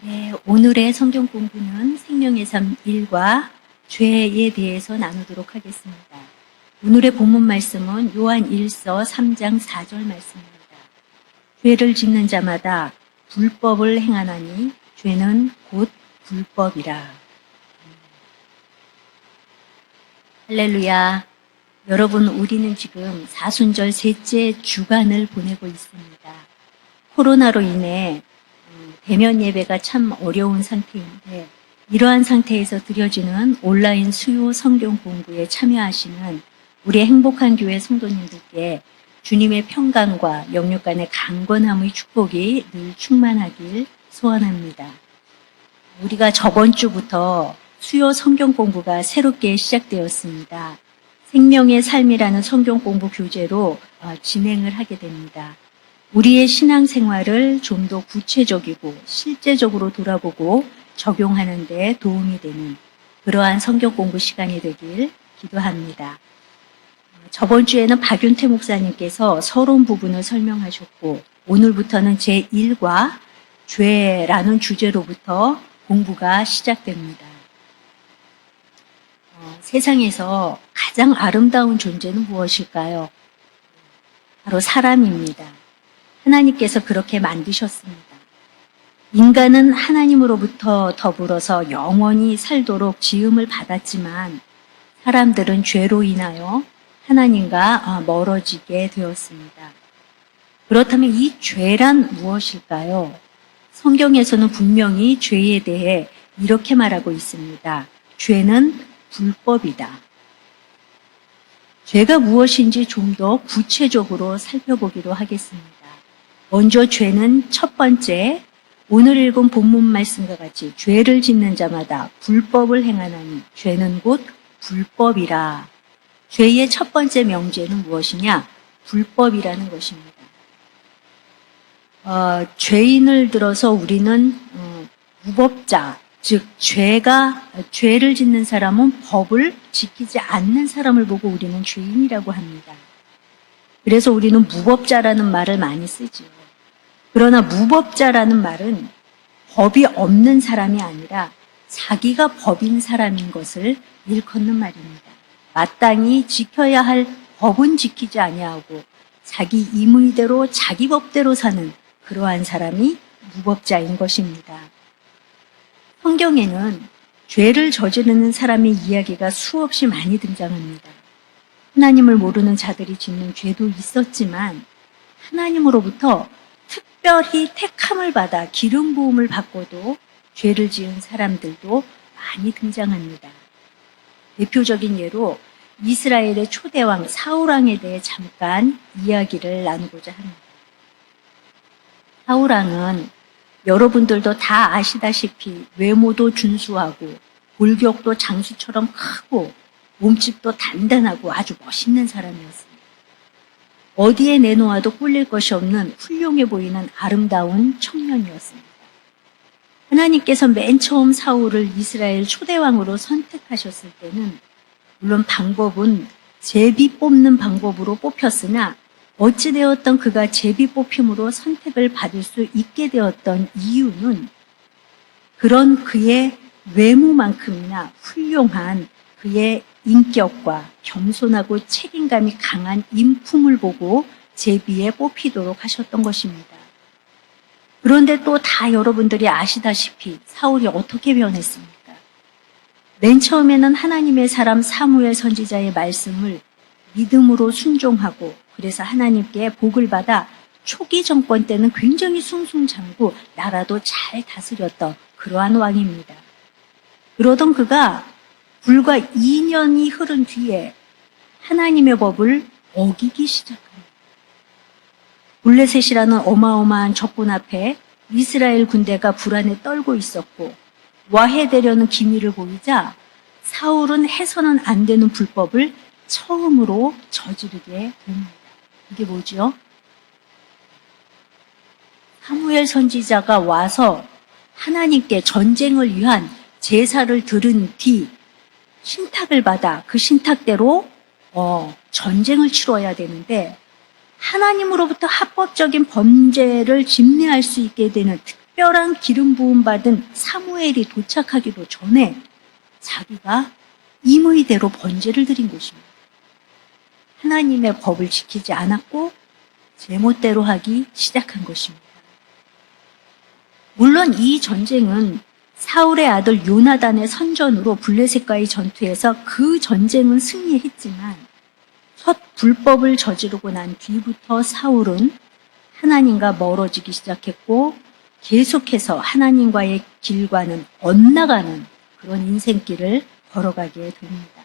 네, 오늘의 성경 공부는 생명의 삶 1과 죄에 대해서 나누도록 하겠습니다. 오늘의 본문 말씀은 요한 1서 3장 4절 말씀입니다. 죄를 짓는 자마다 불법을 행하나니 죄는 곧 불법이라. 할렐루야. 여러분, 우리는 지금 사순절 셋째 주간을 보내고 있습니다. 코로나로 인해 대면 예배가 참 어려운 상태인데, 이러한 상태에서 드려지는 온라인 수요 성경 공부에 참여하시는 우리 행복한 교회 성도님들께 주님의 평강과 영육 간의 강건함의 축복이 늘 충만하길 소원합니다. 우리가 저번 주부터 수요 성경 공부가 새롭게 시작되었습니다. 생명의 삶이라는 성경 공부 교재로 진행을 하게 됩니다. 우리의 신앙생활을 좀 더 구체적이고 실제적으로 돌아보고 적용하는 데 도움이 되는 그러한 성경 공부 시간이 되길 기도합니다. 저번 주에는 박윤태 목사님께서 서론 부분을 설명하셨고, 오늘부터는 제1과 죄라는 주제로부터 공부가 시작됩니다. 세상에서 가장 아름다운 존재는 무엇일까요? 바로 사람입니다. 하나님께서 그렇게 만드셨습니다. 인간은 하나님으로부터 더불어서 영원히 살도록 지음을 받았지만 사람들은 죄로 인하여 하나님과 멀어지게 되었습니다. 그렇다면 이 죄란 무엇일까요? 성경에서는 분명히 죄에 대해 이렇게 말하고 있습니다. 죄는 불법이다. 죄가 무엇인지 좀 더 구체적으로 살펴보기로 하겠습니다. 먼저 죄는 첫 번째, 오늘 읽은 본문 말씀과 같이 죄를 짓는 자마다 불법을 행하나니 죄는 곧 불법이라. 죄의 첫 번째 명제는 무엇이냐? 불법이라는 것입니다. 죄인을 들어서 우리는 무법자, 즉 죄를 짓는 사람은 법을 지키지 않는 사람을 보고 우리는 죄인이라고 합니다. 그래서 우리는 무법자라는 말을 많이 쓰지요. 그러나 무법자라는 말은 법이 없는 사람이 아니라 자기가 법인 사람인 것을 일컫는 말입니다. 마땅히 지켜야 할 법은 지키지 아니하고 자기 임의대로 자기 법대로 사는 그러한 사람이 무법자인 것입니다. 성경에는 죄를 저지르는 사람의 이야기가 수없이 많이 등장합니다. 하나님을 모르는 자들이 짓는 죄도 있었지만 하나님으로부터 특별히 택함을 받아 기름 부음을 받고도 죄를 지은 사람들도 많이 등장합니다. 대표적인 예로 이스라엘의 초대왕 사울왕에 대해 잠깐 이야기를 나누고자 합니다. 사울왕은 여러분들도 다 아시다시피 외모도 준수하고 골격도 장수처럼 크고 몸집도 단단하고 아주 멋있는 사람이었습니다. 어디에 내놓아도 꿀릴 것이 없는 훌륭해 보이는 아름다운 청년이었습니다. 하나님께서 맨 처음 사울을 이스라엘 초대왕으로 선택하셨을 때는 물론 방법은 제비 뽑는 방법으로 뽑혔으나 어찌되었던 그가 제비 뽑힘으로 선택을 받을 수 있게 되었던 이유는 그런 그의 외모만큼이나 훌륭한 그의 인격과 겸손하고 책임감이 강한 인품을 보고 제비에 뽑히도록 하셨던 것입니다. 그런데 또 다 여러분들이 아시다시피 사울이 어떻게 변했습니까? 맨 처음에는 하나님의 사람 사무엘 선지자의 말씀을 믿음으로 순종하고 그래서 하나님께 복을 받아 초기 정권 때는 굉장히 숭숭장구 나라도 잘 다스렸던 그러한 왕입니다. 그러던 그가 불과 2년이 흐른 뒤에 하나님의 법을 어기기 시작합니다. 블레셋이라는 어마어마한 적군 앞에 이스라엘 군대가 불안에 떨고 있었고 와해되려는 기미를 보이자 사울은 해서는 안 되는 불법을 처음으로 저지르게 됩니다. 이게 뭐죠? 사무엘 선지자가 와서 하나님께 전쟁을 위한 제사를 드린 뒤 신탁을 받아 그 신탁대로 전쟁을 치러야 되는데 하나님으로부터 합법적인 범죄를 집례할 수 있게 되는 특별한 기름 부음 받은 사무엘이 도착하기도 전에 자기가 임의대로 번제를 드린 것입니다. 하나님의 법을 지키지 않았고 제멋대로 하기 시작한 것입니다. 물론 이 전쟁은 사울의 아들 요나단의 선전으로 블레셋과의 전투에서 그 전쟁은 승리했지만 첫 불법을 저지르고 난 뒤부터 사울은 하나님과 멀어지기 시작했고 계속해서 하나님과의 길과는 엇나가는 그런 인생길을 걸어가게 됩니다.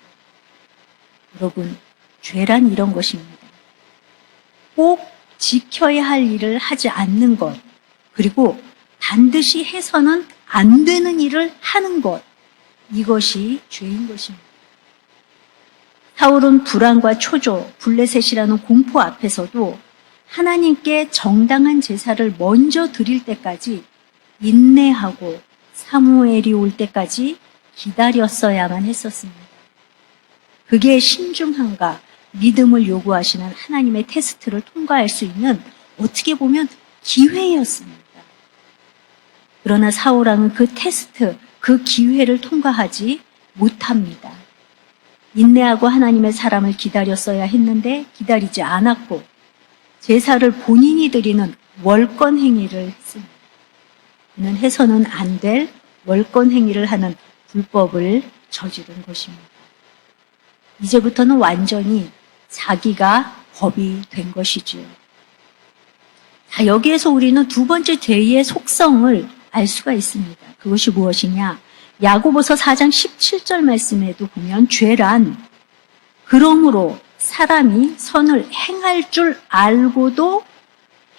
여러분, 죄란 이런 것입니다. 꼭 지켜야 할 일을 하지 않는 것, 그리고 반드시 해서는 안 되는 일을 하는 것, 이것이 죄인 것입니다. 사울은 불안과 초조, 블레셋이라는 공포 앞에서도 하나님께 정당한 제사를 먼저 드릴 때까지 인내하고 사무엘이 올 때까지 기다렸어야만 했었습니다. 그게 신중함과 믿음을 요구하시는 하나님의 테스트를 통과할 수 있는 어떻게 보면 기회였습니다. 그러나 사울왕은 그 테스트, 그 기회를 통과하지 못합니다. 인내하고 하나님의 사람을 기다렸어야 했는데 기다리지 않았고 제사를 본인이 드리는 월권 행위를 했습니다. 그는 해서는 안 될 월권 행위를 하는 불법을 저지른 것입니다. 이제부터는 완전히 자기가 법이 된 것이지요. 자, 여기에서 우리는 두 번째 죄의 속성을 알 수가 있습니다. 그것이 무엇이냐? 야고보서 4장 17절 말씀에도 보면 죄란 그러므로 사람이 선을 행할 줄 알고도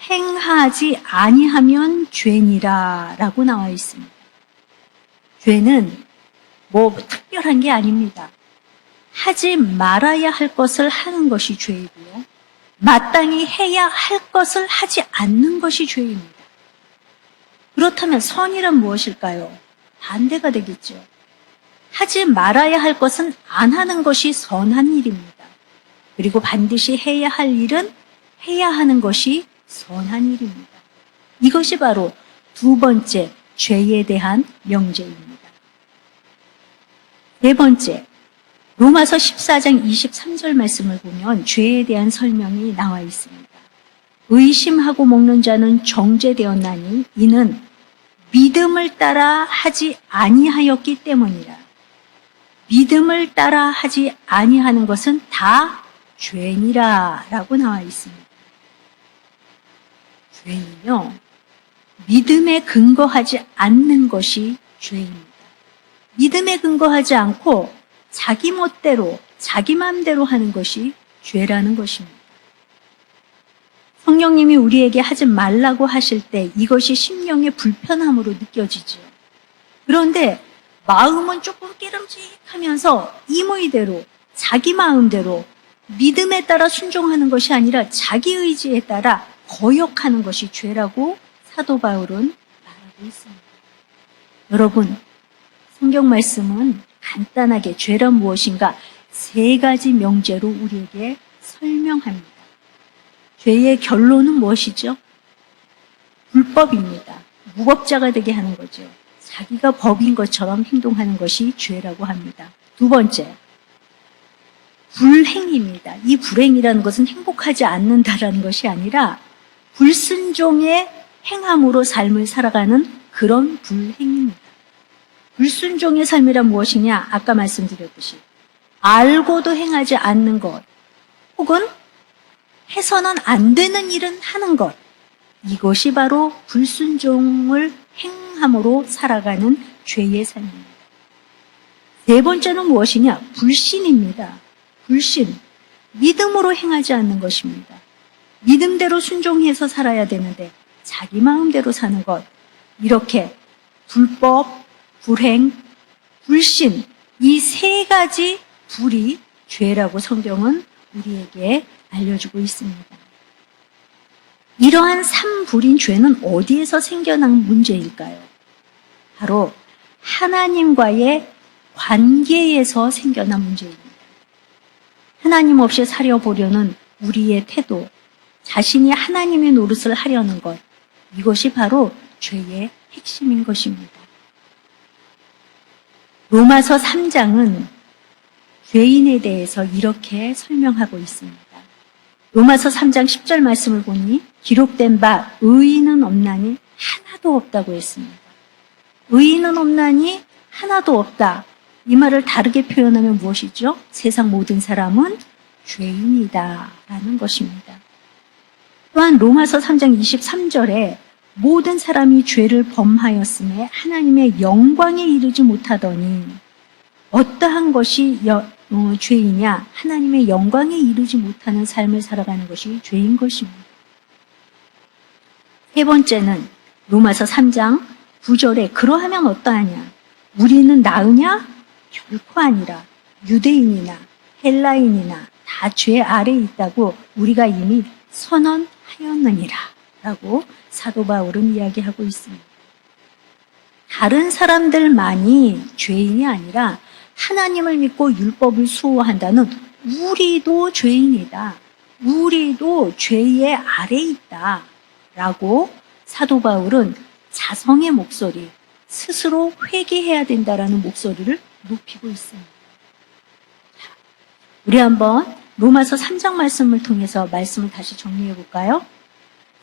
행하지 아니하면 죄니라 라고 나와 있습니다. 죄는 뭐 특별한 게 아닙니다. 하지 말아야 할 것을 하는 것이 죄이고요. 마땅히 해야 할 것을 하지 않는 것이 죄입니다. 그렇다면 선이란 무엇일까요? 반대가 되겠죠. 하지 말아야 할 것은 안 하는 것이 선한 일입니다. 그리고 반드시 해야 할 일은 해야 하는 것이 선한 일입니다. 이것이 바로 두 번째 죄에 대한 명제입니다. 네 번째, 로마서 14장 23절 말씀을 보면 죄에 대한 설명이 나와 있습니다. 의심하고 먹는 자는 정죄되었나니 이는 믿음을 따라 하지 아니하였기 때문이라. 믿음을 따라 하지 아니하는 것은 다 죄니라 라고 나와 있습니다. 죄는요, 믿음에 근거하지 않는 것이 죄입니다. 믿음에 근거하지 않고 자기 멋대로, 자기 마음대로 하는 것이 죄라는 것입니다. 성령님이 우리에게 하지 말라고 하실 때 이것이 심령의 불편함으로 느껴지죠. 그런데 마음은 조금 깨름직하면서 임의대로, 자기 마음대로 믿음에 따라 순종하는 것이 아니라 자기 의지에 따라 거역하는 것이 죄라고 사도 바울은 말하고 있습니다. 여러분, 성경 말씀은 간단하게 죄란 무엇인가 세 가지 명제로 우리에게 설명합니다. 죄의 결론은 무엇이죠? 불법입니다. 무법자가 되게 하는 거죠. 자기가 법인 것처럼 행동하는 것이 죄라고 합니다. 두 번째, 불행입니다. 이 불행이라는 것은 행복하지 않는다라는 것이 아니라 불순종의 행함으로 삶을 살아가는 그런 불행입니다. 불순종의 삶이란 무엇이냐? 아까 말씀드렸듯이 알고도 행하지 않는 것 혹은 해서는 안 되는 일은 하는 것, 이것이 바로 불순종을 행함으로 살아가는 죄의 삶입니다. 네 번째는 무엇이냐? 불신입니다. 불신, 믿음으로 행하지 않는 것입니다. 믿음대로 순종해서 살아야 되는데 자기 마음대로 사는 것, 이렇게 불법, 불행, 불신, 이 세 가지 불이 죄라고 성경은 우리에게 알려주고 있습니다. 이러한 삼불인 죄는 어디에서 생겨난 문제일까요? 바로 하나님과의 관계에서 생겨난 문제입니다. 하나님 없이 살려보려는 우리의 태도, 자신이 하나님의 노릇을 하려는 것, 이것이 바로 죄의 핵심인 것입니다. 로마서 3장은 죄인에 대해서 이렇게 설명하고 있습니다. 로마서 3장 10절 말씀을 보니 기록된 바 의인은 없나니 하나도 없다고 했습니다. 의인은 없나니 하나도 없다. 이 말을 다르게 표현하면 무엇이죠? 세상 모든 사람은 죄인이다 라는 것입니다. 또한 로마서 3장 23절에 모든 사람이 죄를 범하였음에 하나님의 영광에 이르지 못하더니 어떠한 것이 죄이냐? 하나님의 영광에 이르지 못하는 삶을 살아가는 것이 죄인 것입니다. 세 번째는 로마서 3장 9절에 그러하면 어떠하냐? 우리는 나으냐? 결코 아니라 유대인이나 헬라인이나 다 죄 아래에 있다고 우리가 이미 선언하였느니라 라고 사도 바울은 이야기하고 있습니다. 다른 사람들만이 죄인이 아니라 하나님을 믿고 율법을 수호한다는 우리도 죄인이다. 우리도 죄의 아래에 있다. 라고 사도 바울은 자성의 목소리, 스스로 회개해야 된다라는 목소리를 높이고 있습니다. 우리 한번 로마서 3장 말씀을 통해서 말씀을 다시 정리해 볼까요?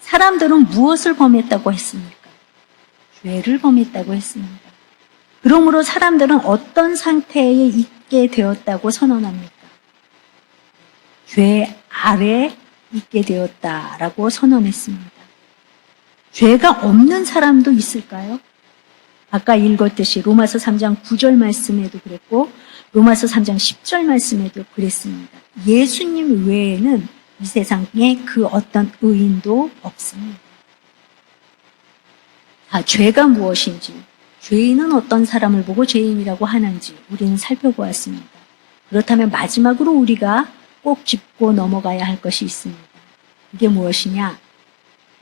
사람들은 무엇을 범했다고 했습니까? 죄를 범했다고 했습니다. 그러므로 사람들은 어떤 상태에 있게 되었다고 선언합니까? 죄 아래에 있게 되었다라고 선언했습니다. 죄가 없는 사람도 있을까요? 아까 읽었듯이 로마서 3장 9절 말씀에도 그랬고 로마서 3장 10절 말씀에도 그랬습니다. 예수님 외에는 이 세상에 그 어떤 의인도 없습니다. 죄가 무엇인지, 죄인은 어떤 사람을 보고 죄인이라고 하는지 우리는 살펴보았습니다. 그렇다면 마지막으로 우리가 꼭 짚고 넘어가야 할 것이 있습니다. 이게 무엇이냐?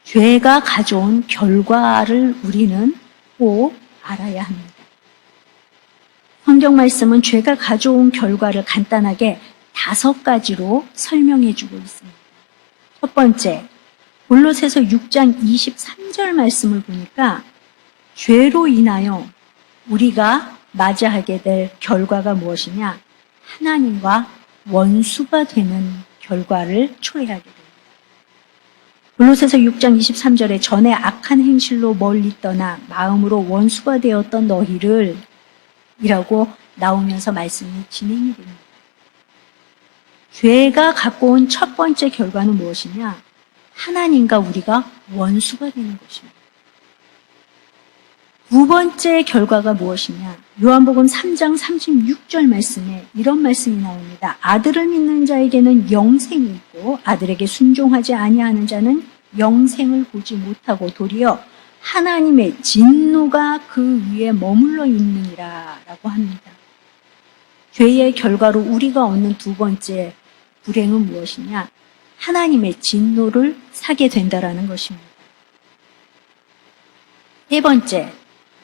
죄가 가져온 결과를 우리는 꼭 알아야 합니다. 성경 말씀은 죄가 가져온 결과를 간단하게 5가지로 설명해 주고 있습니다. 첫 번째, 골로새서 6장 23절 말씀을 보니까 죄로 인하여 우리가 맞이하게 될 결과가 무엇이냐? 하나님과 원수가 되는 결과를 초래하게 됩니다. 골로새서 6장 23절에 전에 악한 행실로 멀리 떠나 마음으로 원수가 되었던 너희를 이라고 나오면서 말씀이 진행이 됩니다. 죄가 갖고 온 첫 번째 결과는 무엇이냐? 하나님과 우리가 원수가 되는 것입니다. 두 번째 결과가 무엇이냐? 요한복음 3장 36절 말씀에 이런 말씀이 나옵니다. 아들을 믿는 자에게는 영생이 있고 아들에게 순종하지 아니하는 자는 영생을 보지 못하고 도리어 하나님의 진노가 그 위에 머물러 있느니라 라고 합니다. 죄의 결과로 우리가 얻는 두 번째 불행은 무엇이냐? 하나님의 진노를 사게 된다라는 것입니다. 세 번째,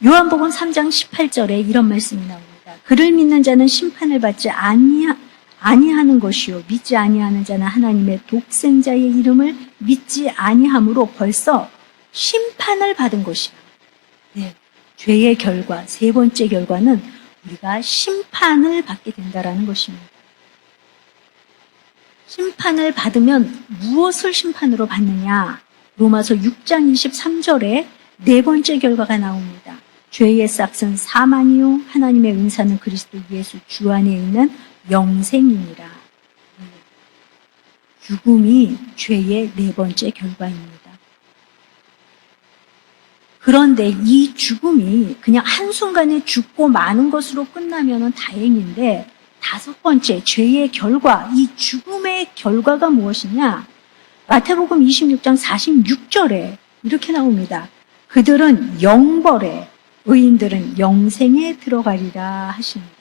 요한복음 3장 18절에 이런 말씀이 나옵니다. 그를 믿는 자는 심판을 받지 아니하는 것이요 믿지 아니하는 자는 하나님의 독생자의 이름을 믿지 아니함으로 벌써 심판을 받은 것이야. 네, 죄의 결과, 세 번째 결과는 우리가 심판을 받게 된다라는 것입니다. 심판을 받으면 무엇을 심판으로 받느냐? 로마서 6장 23절에 네 번째 결과가 나옵니다. 죄의 싹은 사망이요 하나님의 은사는 그리스도 예수 주 안에 있는 영생이니라. 죽음이 죄의 네 번째 결과입니다. 그런데 이 죽음이 그냥 한순간에 죽고 마는 것으로 끝나면 다행인데 다섯 번째 죄의 결과, 이 죽음의 결과가 무엇이냐? 마태복음 26장 46절에 이렇게 나옵니다. 그들은 영벌에, 의인들은 영생에 들어가리라 하십니다.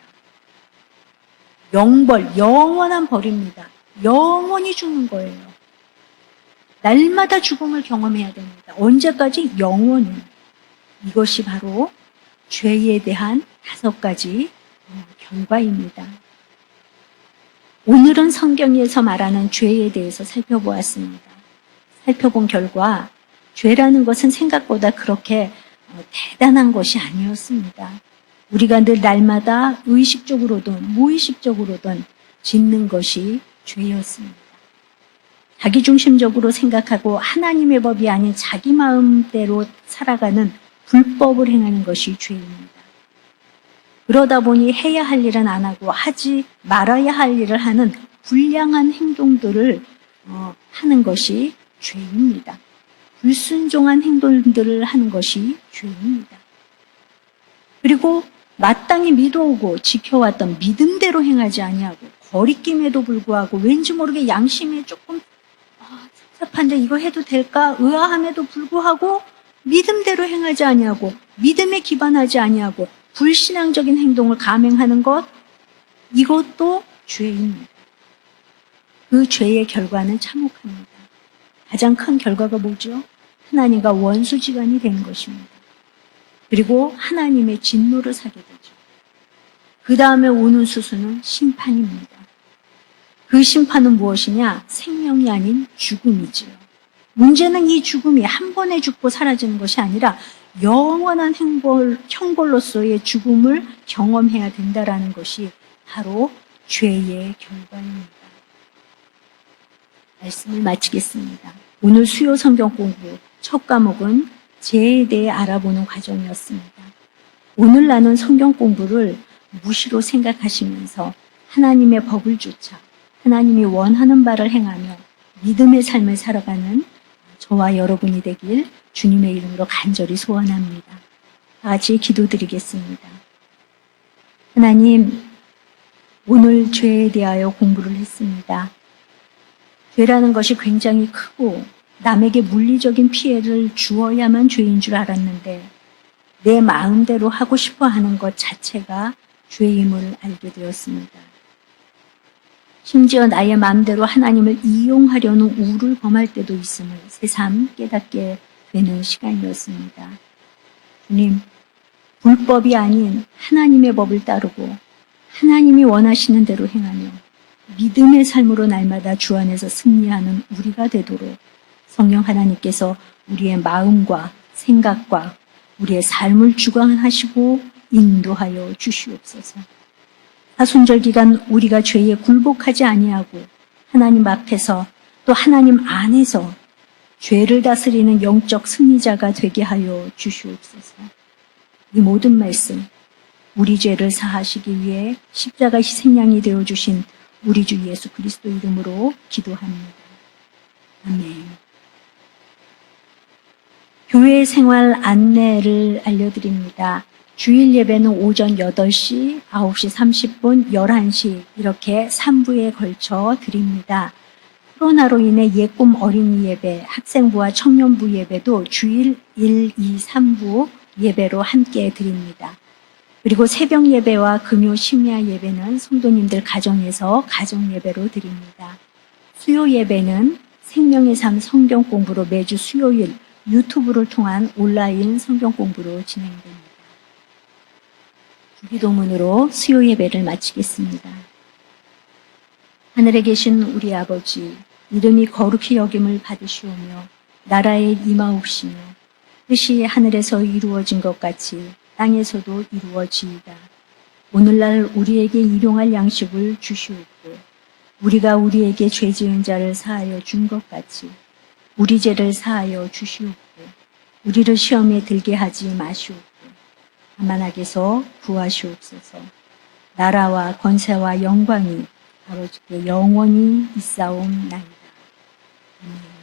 영벌, 영원한 벌입니다. 영원히 죽는 거예요. 날마다 죽음을 경험해야 됩니다. 언제까지? 영원히. 이것이 바로 죄에 대한 5가지 결과입니다. 오늘은 성경에서 말하는 죄에 대해서 살펴보았습니다. 살펴본 결과 죄라는 것은 생각보다 그렇게 대단한 것이 아니었습니다. 우리가 늘 날마다 의식적으로든 무의식적으로든 짓는 것이 죄였습니다. 자기중심적으로 생각하고 하나님의 법이 아닌 자기 마음대로 살아가는 불법을 행하는 것이 죄입니다. 그러다 보니 해야 할 일은 안 하고 하지 말아야 할 일을 하는 불량한 행동들을 하는 것이 죄입니다. 불순종한 행동들을 하는 것이 죄입니다. 그리고 마땅히 믿어오고 지켜왔던 믿음대로 행하지 아니하고 거리낌에도 불구하고 왠지 모르게 양심에 조금 섭섭한데 이거 해도 될까 의아함에도 불구하고 믿음대로 행하지 아니하고 믿음에 기반하지 아니하고 불신앙적인 행동을 감행하는 것, 이것도 죄입니다. 그 죄의 결과는 참혹합니다. 가장 큰 결과가 뭐죠? 하나님과 원수지간이 되는 것입니다. 그리고 하나님의 진노를 사게 되죠. 그 다음에 오는 수수는 심판입니다. 그 심판은 무엇이냐? 생명이 아닌 죽음이지요. 문제는 이 죽음이 한 번에 죽고 사라지는 것이 아니라 영원한 형벌로서의 죽음을 경험해야 된다라는 것이 바로 죄의 결과입니다. 말씀을 마치겠습니다. 오늘 수요 성경 공부 첫 과목은 죄에 대해 알아보는 과정이었습니다. 오늘 나눈 성경 공부를 무시로 생각하시면서 하나님의 법을 쫓아 하나님이 원하는 바를 행하며 믿음의 삶을 살아가는 저와 여러분이 되길 주님의 이름으로 간절히 소원합니다. 다 같이 기도드리겠습니다. 하나님, 오늘 죄에 대하여 공부를 했습니다. 죄라는 것이 굉장히 크고 남에게 물리적인 피해를 주어야만 죄인 줄 알았는데 내 마음대로 하고 싶어 하는 것 자체가 죄임을 알게 되었습니다. 심지어 나의 마음대로 하나님을 이용하려는 우를 범할 때도 있음을 새삼 깨닫게 되는 시간이었습니다. 주님, 불법이 아닌 하나님의 법을 따르고 하나님이 원하시는 대로 행하며 믿음의 삶으로 날마다 주 안에서 승리하는 우리가 되도록 성령 하나님께서 우리의 마음과 생각과 우리의 삶을 주관하시고 인도하여 주시옵소서. 사순절 기간 우리가 죄에 굴복하지 아니하고 하나님 앞에서 또 하나님 안에서 죄를 다스리는 영적 승리자가 되게 하여 주시옵소서. 이 모든 말씀 우리 죄를 사하시기 위해 십자가 희생양이 되어주신 우리 주 예수 그리스도 이름으로 기도합니다. 아멘. 교회 생활 안내를 알려드립니다. 주일 예배는 오전 8시, 9시 30분, 11시 이렇게 3부에 걸쳐 드립니다. 코로나로 인해 예꿈 어린이 예배, 학생부와 청년부 예배도 주일 1, 2, 3부 예배로 함께 드립니다. 그리고 새벽 예배와 금요 심야 예배는 성도님들 가정에서 가정 예배로 드립니다. 수요 예배는 생명의 삶 성경 공부로 매주 수요일 유튜브를 통한 온라인 성경 공부로 진행됩니다. 기도문으로 수요 예배를 마치겠습니다. 하늘에 계신 우리 아버지, 이름이 거룩히 여김을 받으시오며 나라에 임하옵시며 뜻이 하늘에서 이루어진 것 같이 땅에서도 이루어지이다. 오늘날 우리에게 일용할 양식을 주시옵고 우리가 우리에게 죄 지은 자를 사하여 준 것 같이 우리 죄를 사하여 주시옵고 우리를 시험에 들게 하지 마시옵고 다만 악에서 구하시옵소서. 나라와 권세와 영광이 아버지께 영원히 있사옵나이다. 아멘.